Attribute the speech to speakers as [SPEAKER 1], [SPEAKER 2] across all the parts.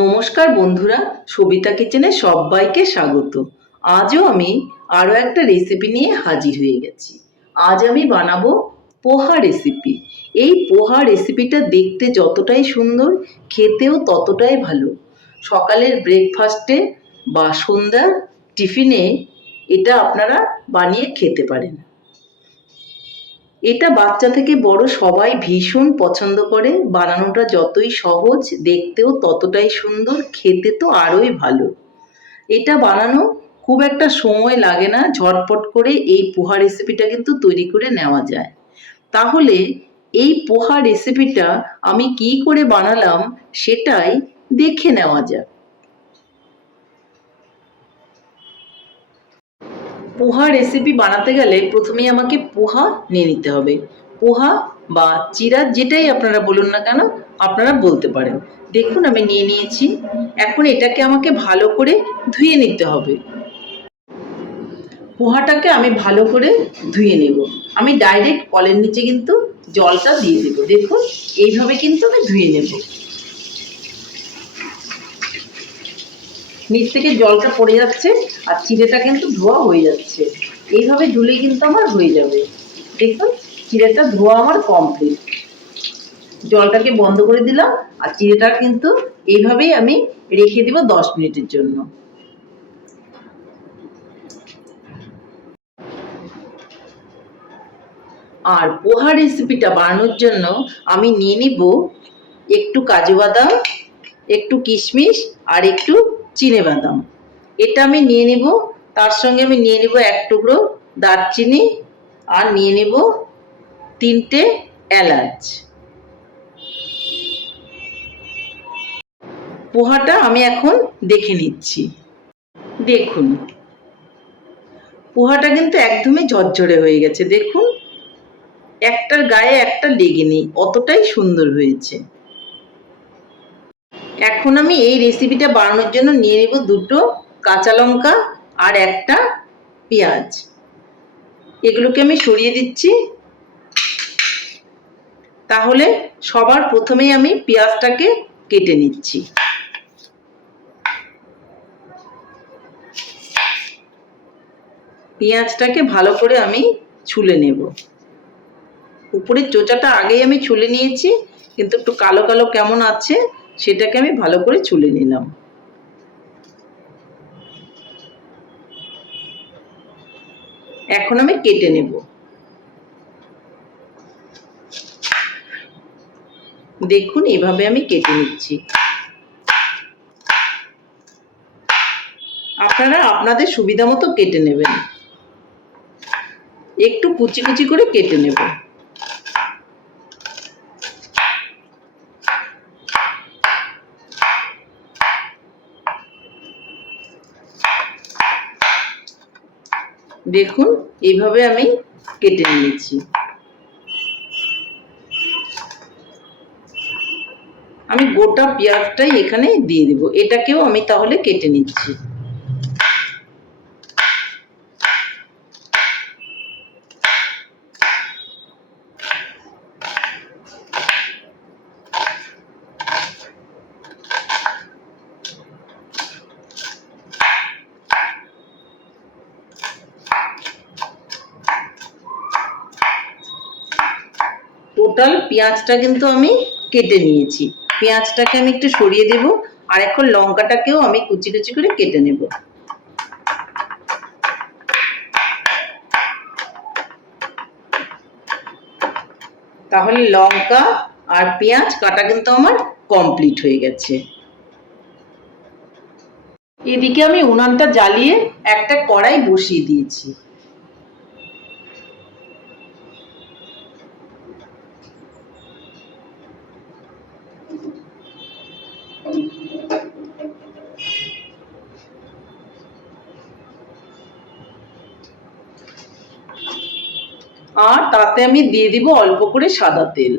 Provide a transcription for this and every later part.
[SPEAKER 1] নমস্কার বন্ধুরা, সবিতা কিচেনে সবাইকে স্বাগত। আজও আমি আরও একটা রেসিপি নিয়ে হাজির হয়ে গেছি। আজ আমি বানাবো পোহা রেসিপি এই পোহা রেসিপিটা দেখতে যতটাই সুন্দর, খেতেও ততটাই ভালো। সকালের ব্রেকফাস্টে বা সন্ধ্যার টিফিনে এটা আপনারা বানিয়ে খেতে পারেন। এটা বাচ্চা থেকে বড় সবাই ভীষণ পছন্দ করে। বানানোটা যতই সহজ, দেখতেও ততটাই সুন্দর, খেতে তো আরোই ভালো। এটা বানানো খুব একটা সময় লাগে না, ঝটপট করে এই পোহা রেসিপিটা কিন্তু তৈরি করে নেওয়া যায়। তাহলে এই পোহা রেসিপিটা আমি কি করে বানালাম, সেটাই দেখে নেওয়া যাক। পোহা রেসিপি বানাতে গেলে প্রথমেই আমাকে পোহা নিয়ে নিতে হবে। পোহা বা চিরা যেটাই আপনারা বলুন না কেন, আপনারা বলতে পারেন। দেখুন আমি নিয়ে নিয়েছি। এখন এটাকে আমাকে ভালো করে ধুয়ে নিতে হবে। পোহাটাকে আমি ভালো করে ধুয়ে নেব। আমি ডাইরেক্ট কলের নিচে কিন্তু জলটা দিয়ে দেবো। দেখুন, এইভাবে কিন্তু আমি ধুয়ে নেব। নিচ থেকে জলটা পড়ে যাচ্ছে আর চিড়েটা কিন্তু ধোয়া হয়ে যাচ্ছে। এইভাবে ধুলে কিন্তু আমার হয়ে যাবে। দেখুন, চিড়েটা ধোয়া আমার কমপ্লিট জলটাকে বন্ধ করে দিলাম আর চিড়েটা কিন্তু এইভাবেই আমি রেখে দিব দশ মিনিটের জন্য। আর পোহা রেসিপিটা বানানোর জন্য আমি নিয়ে নিব একটু কাজু বাদাম, একটু কিশমিশ আর একটু চিনে বাদাম। এটা আমি নিয়ে নিব, তার সঙ্গে আমি নিয়ে নিব এক টুকরো দারচিনি আর নিয়ে নিব তিনটে এলাচ। পোহাটা আমি এখন দেখে নিচ্ছি। দেখুন, পোহাটা কিন্তু একদমই ঝরঝরে হয়ে গেছে। দেখুন, একটার গায়ে একটা লেগে নেই, অতটাই সুন্দর হয়েছে। এখন আমি এই রেসিপিটা বানানোর জন্য নিয়ে নেব দুটো কাঁচা লঙ্কা আর একটা পেঁয়াজ। এগুলোকে আমি সরিয়ে দিচ্ছি। তাহলে সবার প্রথমেই আমি পেঁয়াজটাকে কেটে নিচ্ছি। পেঁয়াজটাকে ভালো করে আমি ছুলে নেব। উপরের চোচাটা আগেই আমি ছুলে নিয়েছি, কিন্তু একটু কালো কালো কেমন আছে সেটাকে আমি ভালো করে চুলে নিলাম। এখন আমি কেটে নেব। দেখুন, এভাবে আমি কেটে নিচ্ছি। আপনারা আপনাদের সুবিধা মতো কেটে নেবেন। একটু কুচি কুচি করে কেটে নেব। দেখুন, এইভাবে আমি কেটে নিয়েছি। আমি গোটা পেঁয়াজটাই এখানে দিয়ে দেবো। এটাকেও আমি তাহলে কেটে নিচ্ছি। টোটাল পেঁয়াজটা কিন্তু আমি কেটে নিয়েছি। পেঁয়াজটাকে আমি একটু সরিয়ে দেব, আর এখন লঙ্কাটাকেও আমি কুচি কুচি করে কেটে নেব। তাহলে লঙ্কা আর পেঁয়াজ কাটা কিন্তু আমার কমপ্লিট হয়ে গেছে। এদিকে আমি উনানটা জ্বালিয়ে একটা কড়াই বসিয়ে দিয়েছি। আর তাতে আমি দিয়ে দিব অল্প করে সাদা তেল।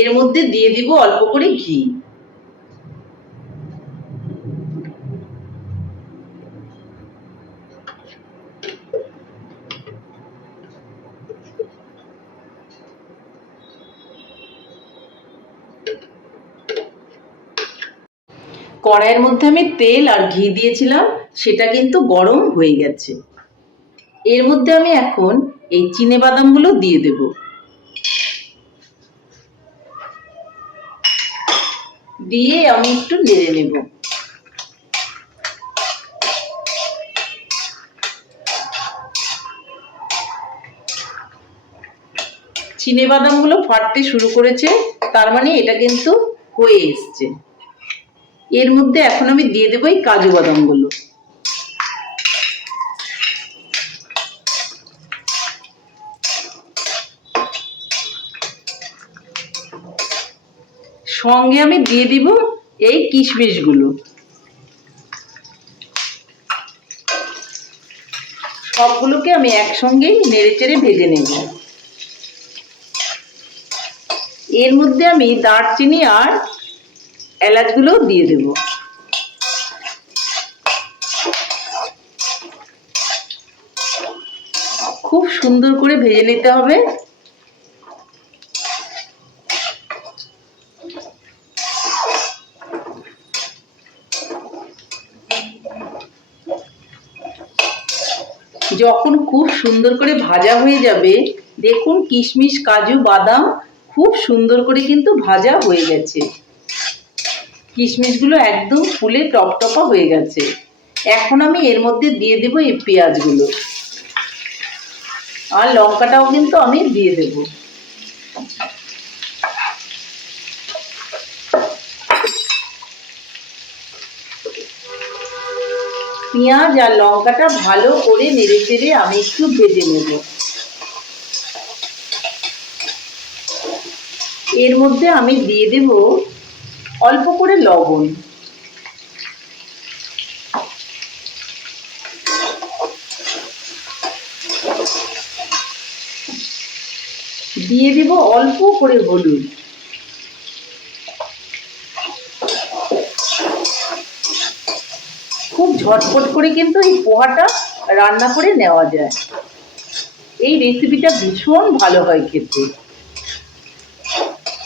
[SPEAKER 1] এর মধ্যে দিয়ে দিব অল্প করে ঘি। কড়াইয়ের মধ্যে আমি তেল আর ঘি দিয়েছিলাম, সেটা কিন্তু গরম হয়ে গেছে। এর মধ্যে আমি এখন এই চিনে বাদামগুলো দিয়ে দেব। দিয়ে আমি একটু নেড়ে নেব। চিনে বাদামগুলো ফাটতে শুরু করেছে, তার মানে এটা কিন্তু হয়ে এসছে। এর মধ্যে এখন আমি দিয়ে দেবো এই কাজু বাদামগুলো। সঙ্গে আমি দিয়ে দিব এই কিশমিশগুলো। সবগুলোকে আমি একসঙ্গেই নেড়ে চেড়ে ভেজে নেব। এর মধ্যে আমি দারচিনি আর এলাচগুলো দিয়ে দেব। খুব সুন্দর করে ভেজে নিতে হবে। যখন খুব সুন্দর করে ভাজা হয়ে যাবে, দেখুন কিশমিশ, কাজু, বাদাম খুব সুন্দর করে কিন্তু ভাজা হয়ে গেছে। কিশমিশগুলো একদম ফুলে টপটপা হয়ে গেছে। এখন আমি এর মধ্যে দিয়ে দেব এই পেঁয়াজগুলো। আর লঙ্কাটাও কিন্তু আমি দিয়ে দেব। পেঁয়াজ আর লঙ্কাটা ভালো করে নেড়ে চেড়ে আমি একটু ভেজে নেব। এর মধ্যে আমি দিয়ে দেব অল্প করে লবণ। দিয়ে দেব অল্প করে হলুদ। খুব ঝটপট করে কিন্তু এই পোহাটা রান্না করে নেওয়া যায়। এই রেসিপিটা ভীষণ ভালো হয় খেতে।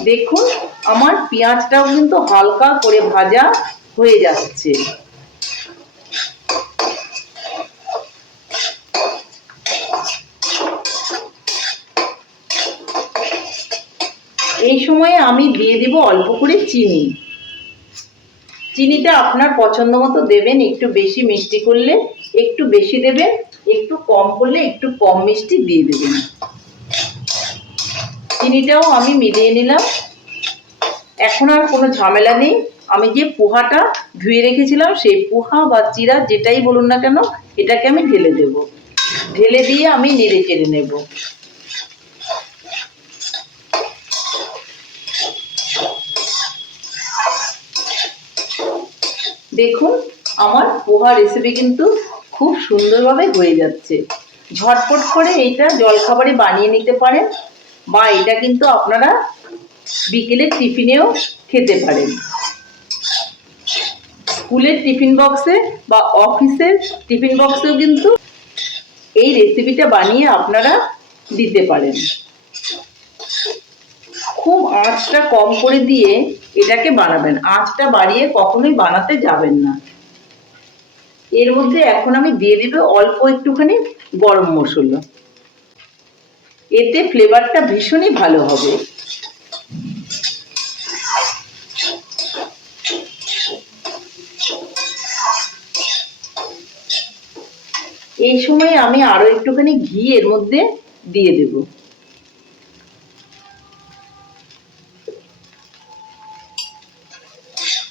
[SPEAKER 1] দেখুন, আমার পেঁয়াজটাও কিন্তু হালকা করে ভাজা হয়ে যাচ্ছে। এই সময়ে আমি দিয়ে দিব অল্প করে চিনি। চিনিটা আপনার পছন্দ মতো দেবেন, একটু বেশি মিষ্টি করলে একটু বেশি দেবেন, একটু কম করলে একটু কম মিষ্টি দিয়ে দেবেন। চিনিটাও আমি মিলিয়ে নিলাম। এখন আর কোনো ঝামেলা নেই। আমি যে পোহাটা ধুয়ে রেখেছিলাম, সেই পোহা বা চিরা যেটাই বলুন না কেন, এটাকে আমি ঢেলে দেব। ঢেলে দিয়ে আমি নেড়ে চেড়ে নেব। দেখুন, আমার পোহা রেসিপি কিন্তু খুব সুন্দরভাবে হয়ে যাচ্ছে। ঝটপট করে এইটা জলখাবারে বানিয়ে নিতে পারেন। বা এটা কিন্তু আপনারা বিকেলের টিফিনেও খেতে পারেন। স্কুলের টিফিন বক্সে বা অফিসের টিফিন বক্সেও কিন্তু এই রেসিপিটা বানিয়ে আপনারা দিতে পারেন। খুব আঁচটা কম করে দিয়ে এটাকে বানাবেন। আঁচটা বাড়িয়ে কখনোই বানাতে যাবেন না। এর মধ্যে এখন আমি দিয়ে দিব অল্প একটুখানি গরম মশলা। এতে ফ্লেভারটা ভীষণই ভালো হবে। এই সময় আমি আরও একটুখানি ঘি এর মধ্যে দিয়ে দেব।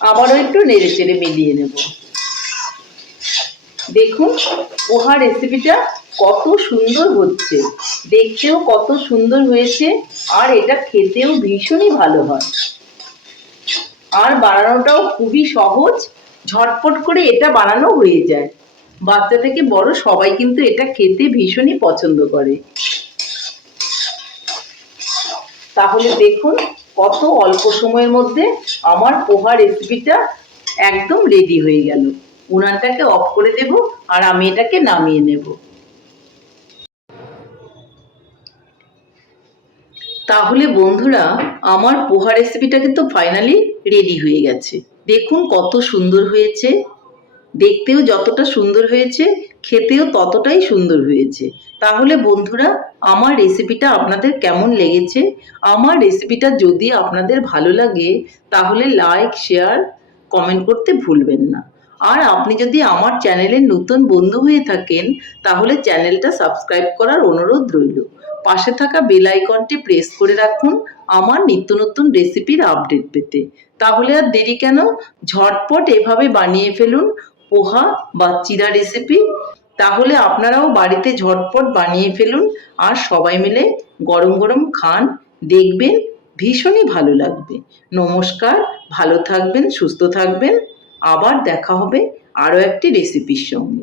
[SPEAKER 1] আবারও একটু নেড়ে চেড়ে মিলিয়ে নেব। দেখুন পোহা রেসিপিটা কত সুন্দর হচ্ছে। দেখতেও কত সুন্দর হয়েছে, আর এটা খেতেও ভীষণই ভালো হয়। আর বানানোটাও খুবই সহজ, ঝটপট করে এটা বানানো হয়ে যায়। বাচ্চা থেকে বড় সবাই কিন্তু এটা খেতে ভীষণই পছন্দ করে। তাহলে দেখুন, কত অল্প সময়ের মধ্যে আমার পোহা রেসিপিটা একদম রেডি হয়ে গেল। উনানটাকে অফ করে দেব আর আমি এটাকে নামিয়ে নেব। তাহলে বন্ধুরা, আমার পোহা রেসিপিটা কিন্তু ফাইনালি রেডি হয়ে গেছে। দেখুন কত সুন্দর হয়েছে। দেখতেও যতটা সুন্দর হয়েছে, খেতেও ততটাই সুন্দর হয়েছে। তাহলে বন্ধুরা, আমার রেসিপিটা আপনাদের কেমন লেগেছে? আমার রেসিপিটা যদি আপনাদের ভালো লাগে, তাহলে লাইক শেয়ার কমেন্ট করতে ভুলবেন না। আর আপনি যদি আমার চ্যানেলের নতুন বন্ধু হয়ে থাকেন, তাহলে চ্যানেলটা সাবস্ক্রাইব করার অনুরোধ রইল। পাশে থাকা বেল আইকনটি প্রেস করে রাখুন আমার নিত্য নতুন রেসিপির আপডেট পেতে। তাহলে আর দেরি কেন? ঝটপট এভাবে বানিয়ে ফেলুন পোহা বা চিরা রেসিপি তাহলে আপনারাও বাড়িতে ঝটপট বানিয়ে ফেলুন আর সবাই মিলে গরম গরম খান, দেখবেন ভীষণই ভালো লাগবে। নমস্কার, ভালো থাকবেন, সুস্থ থাকবেন। আবার দেখা হবে আরও একটি রেসিপির সঙ্গে।